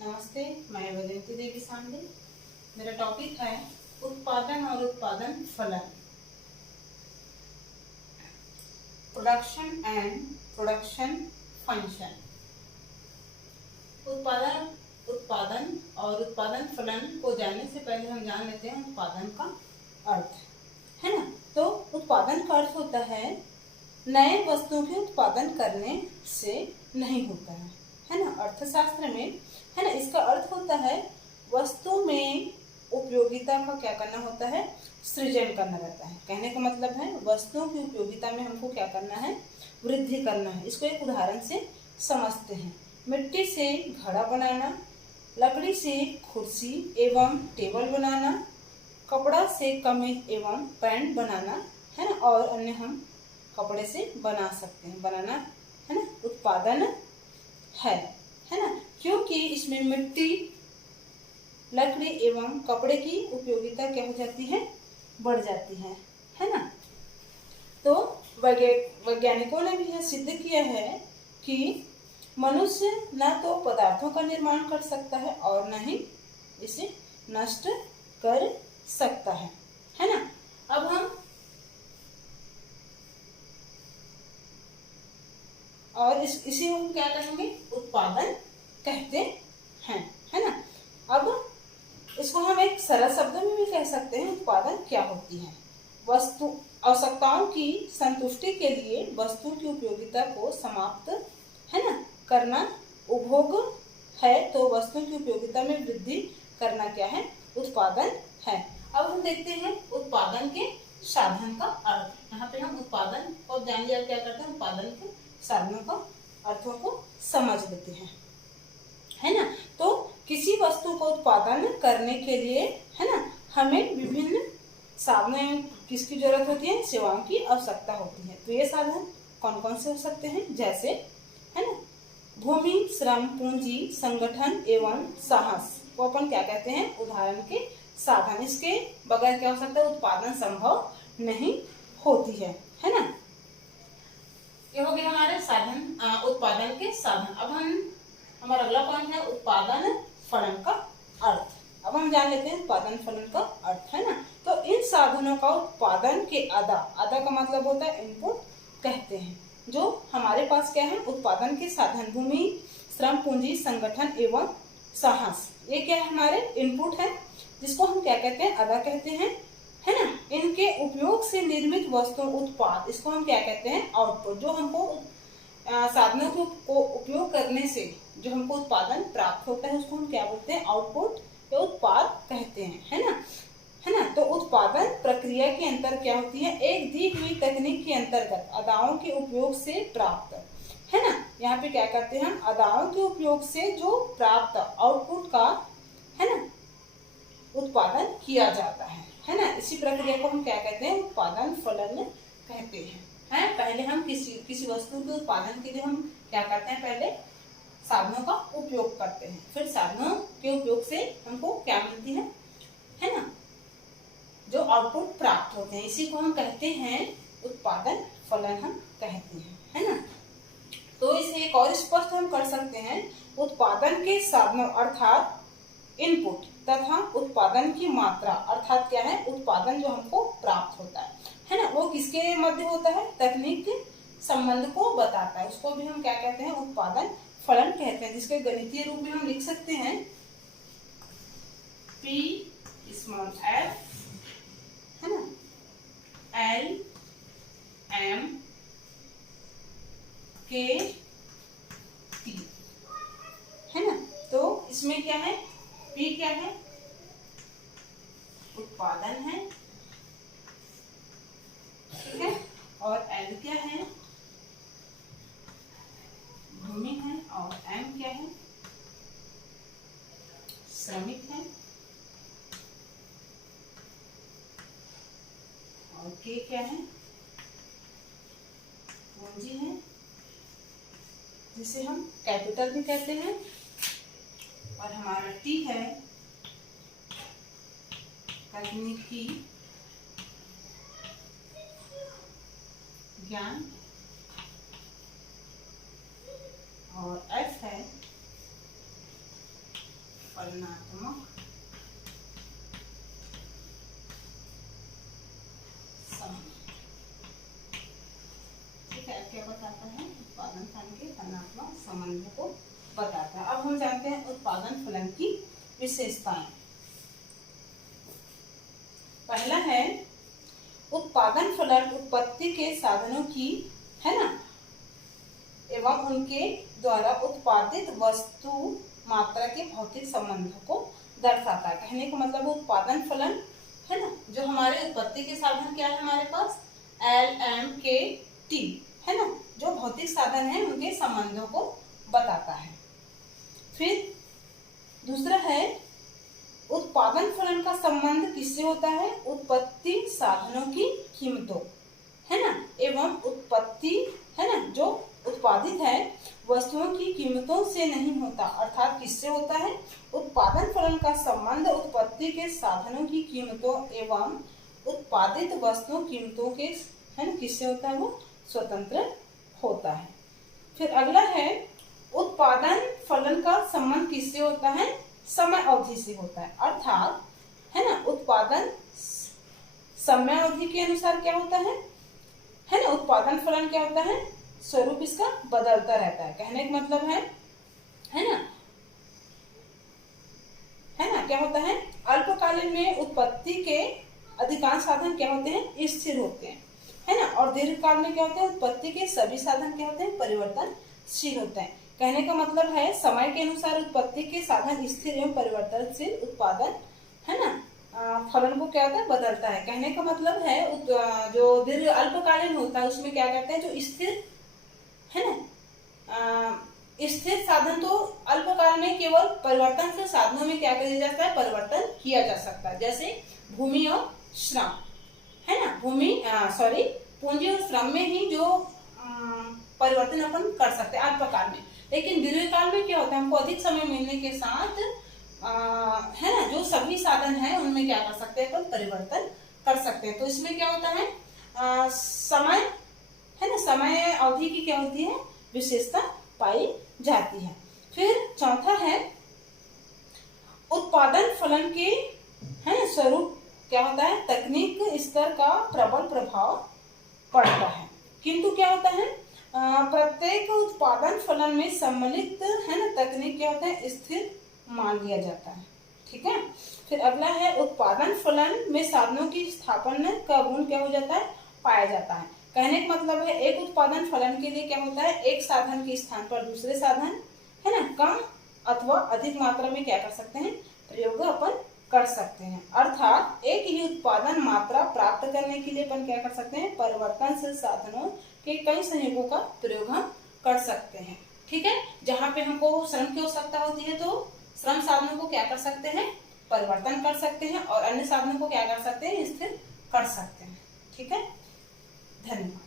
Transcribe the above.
नमस्ते, मैं वैजयंती देवी सांडे। मेरा टॉपिक है उत्पादन और उत्पादन फलन, प्रोडक्शन एंड प्रोडक्शन फंक्शन। उत्पादन और उत्पादन फलन को जानने से पहले हम जान लेते हैं उत्पादन का अर्थ, है ना। तो उत्पादन का अर्थ होता है नए वस्तुओं के उत्पादन करने से नहीं होता है ना। अर्थशास्त्र में, है ना, इसका अर्थ होता है वस्तु में उपयोगिता का क्या करना होता है, सृजन करना रहता है। कहने का मतलब है वस्तुओं की उपयोगिता में हमको क्या करना है, वृद्धि करना है। इसको एक उदाहरण से समझते हैं। मिट्टी से घड़ा बनाना, लकड़ी से कुर्सी एवं टेबल बनाना, कपड़ा से कमीज एवं पैंट बनाना, है ना, और अन्य हम कपड़े से बना सकते हैं। बनाना, है ना, उत्पादन है ना, क्योंकि इसमें मिट्टी, लकड़ी एवं कपड़े की उपयोगिता क्या हो जाती है, बढ़ जाती है ना। तो वैज्ञानिकों ने भी यह सिद्ध किया है कि मनुष्य न तो पदार्थों का निर्माण कर सकता है और न ही इसे नष्ट कर सकता है ना। अब हम और इसी हम क्या कहेंगे, उत्पादन कहते हैं, है ना। अब इसको हम एक सरल शब्दों में भी कह सकते हैं, उत्पादन क्या होती है। वस्तु आवश्यकताओं की संतुष्टि के लिए वस्तु की उपयोगिता को समाप्त, है ना, करना उपभोग है। तो वस्तु की उपयोगिता में वृद्धि करना क्या है, उत्पादन है। अब हम देखते हैं उत्पादन के साधन का अर्थ। यहाँ पे हम उत्पादन और जान लिया क्या करते हैं, उत्पादन के साधनों का अर्थों को समझ लेते हैं, है ना। तो किसी वस्तु को उत्पादन करने के लिए, है ना, हमें विभिन्न साधनों किसकी जरूरत होती है, सेवाओं की आवश्यकता होती है। तो ये साधन कौन कौन से हो सकते हैं, जैसे, है ना, भूमि, श्रम, पूंजी, संगठन एवं साहस को अपन क्या कहते हैं, उदाहरण के साधन। इसके बगैर क्या हो सकता है, उत्पादन संभव नहीं होती है ना। ये हो गए हमारे साधन, उत्पादन के साधन। अब हमारा अगला पॉइंट है उत्पादन फलन का अर्थ। अब हम जान लेते हैं उत्पादन फलन का अर्थ, है ना। तो इन साधनों का उत्पादन के आधा का मतलब होता है इनपुट कहते हैं। जो हमारे पास क्या है, उत्पादन के साधन, भूमि, श्रम, पूंजी, संगठन एवं साहस, ये क्या है, हमारे इनपुट है, जिसको हम क्या कहते हैं, आधा कहते हैं, है ना। इनके उपयोग से निर्मित वस्तु उत्पाद, इसको हम क्या कहते हैं, आउटपुट। जो हमको साधनों को उपयोग करने से जो हमको उत्पादन प्राप्त होता है उसको हम क्या बोलते हैं, आउटपुट या उत्पाद कहते हैं, है ना। तो उत्पादन प्रक्रिया के अंतर क्या होती है, एक दी हुई तकनीक के अंतर्गत अदाओं के उपयोग से प्राप्त, है ना। यहाँ पे क्या करते हैं हम, अदाओं के उपयोग से जो प्राप्त आउटपुट का, है ना, उत्पादन किया जाता है ना। इसी प्रक्रिया को हम क्या कहते हैं, उत्पादन फलन कहते हैं। पहले हम किसी वस्तु के उत्पादन के लिए हम क्या करते हैं, पहले साधनों का उपयोग करते हैं, फिर साधनों के उपयोग से हमको क्या मिलती है ना, जो आउटपुट प्राप्त होते हैं, इसी को हम कहते हैं उत्पादन फलन हम कहते हैं, है ना। तो इसे एक और स्पष्ट हम कर सकते हैं, उत्पादन के साधनों अर्थात इनपुट तथा उत्पादन की मात्रा अर्थात क्या है, उत्पादन जो हमको प्राप्त होता है ना, वो किसके मध्य होता है, तकनीक के संबंध को बताता है। उसको भी हम क्या कहते हैं, उत्पादन फलन कहते हैं, जिसके गणितीय रूप में हम लिख सकते हैं P स्मॉल f, है ना, L M K T, है ना। तो इसमें क्या है, P क्या है, उत्पादन है, ठीक है, और L क्या है, भूमि है, और M क्या है, श्रमिक है, और K क्या है, पूंजी है, जिसे हम कैपिटल भी कहते हैं, और हमारा T है तकनीकी ज्ञान, और F है फलनात्मक संबंध। ठीक है, क्या बताता है? उत्पादन फलन के फलनात्मक संबंध को बताता है। अब हम जानते हैं उत्पादन फलन की विशेषताएं। पहला है उत्पादन फलन उत्पत्ति के साधनों की, है ना, एवं उनके द्वारा उत्पादित वस्तु मात्रा के भौतिक संबंधों को दर्शाता है। कहने का मतलब उत्पादन फलन, है ना, जो हमारे उत्पत्ति के साधन क्या है हमारे पास, L, M, K, T, है ना, जो भौतिक साधन है उनके संबंधों को बताता है। फिर दूसरा है उत्पादन फलन का संबंध किससे होता है? उत्पत्ति साधनों की कीमतों, है ना, एवं उत्पत्ति, है ना, जो उत्पादित है वस्तुओं की कीमतों से नहीं होता। अर्थात किससे होता है? उत्पादन फलन का संबंध उत्पत्ति के साधनों की कीमतों एवं उत्पादित वस्तुओं कीमतों के, है ना, किससे होता है? वो स्वतंत्र होता है। फिर अगला है उत्पादन फलन का संबंध किससे होता है? समय अवधि से होता है। अर्थात, है ना, उत्पादन समय अवधि के अनुसार क्या होता है ना, उत्पादन फलन क्या होता है? स्वरूप इसका बदलता रहता है। कहने का मतलब है ना, क्या होता है? अल्पकालीन में उत्पत्ति के अधिकांश साधन क्या होते हैं? स्थिर होते हैं, है ना, और दीर्घकाल में क्या होते हैं? उत्पत्ति के सभी साधन क्या होते हैं? परिवर्तनशील होते हैं। कहने का मतलब है समय के अनुसार उत्पत्ति के साधन स्थिर एवं परिवर्तनशील उत्पादन, है ना, फलन को क्या होता है? बदलता है। कहने का मतलब है जो दीर्घ अल्पकालीन होता है उसमें क्या कहते हैं? जो स्थिर, है ना, स्थिर साधन तो अल्पकाल में केवल परिवर्तनशील साधनों में क्या किया जाता है? परिवर्तन किया जा सकता है। जैसे भूमि और श्रम, है ना, पूंजी और श्रम में ही जो परिवर्तन अपन कर सकते हैं अल्पकाल में। लेकिन दीर्घकाल में क्या होता है? हमको अधिक समय मिलने के साथ, है ना, जो सभी साधन है उनमें क्या कर सकते हैं? अपन परिवर्तन कर सकते हैं। तो इसमें क्या होता है? समय, है ना, समय अवधि की क्या होती है? विशेषता पाई जाती है। फिर चौथा है उत्पादन फलन के, है ना, स्वरूप क्या होता है? तकनीक स्तर का प्रबल प्रभाव पड़ता है। किंतु क्या होता है? प्रत्येक उत्पादन फलन में सम्मिलित, है ना, तकनीक क्या होता है? स्थिर मान लिया जाता है। ठीक है। फिर अगला है उत्पादन फलन में साधनों की स्थापना का गुण क्या हो जाता है? पाया जाता है। कहने का मतलब है एक उत्पादन फलन के लिए क्या होता है? एक साधन के स्थान पर दूसरे साधन, है ना, कम अथवा अधिक मात्रा में क्या कर सकते हैं? प्रयोग अपन कर सकते हैं। अर्थात एक ही उत्पादन मात्रा प्राप्त करने के लिए अपन क्या कर सकते हैं? परिवर्तनशील साधनों के कई संयोगों का प्रयोग हम कर सकते हैं। ठीक है। जहाँ पे हमको श्रम की आवश्यकता होती है तो श्रम साधनों को क्या कर सकते हैं? परिवर्तन कर सकते हैं, और अन्य साधनों को क्या कर सकते हैं? स्थिर कर सकते हैं। ठीक है। धन्यवाद।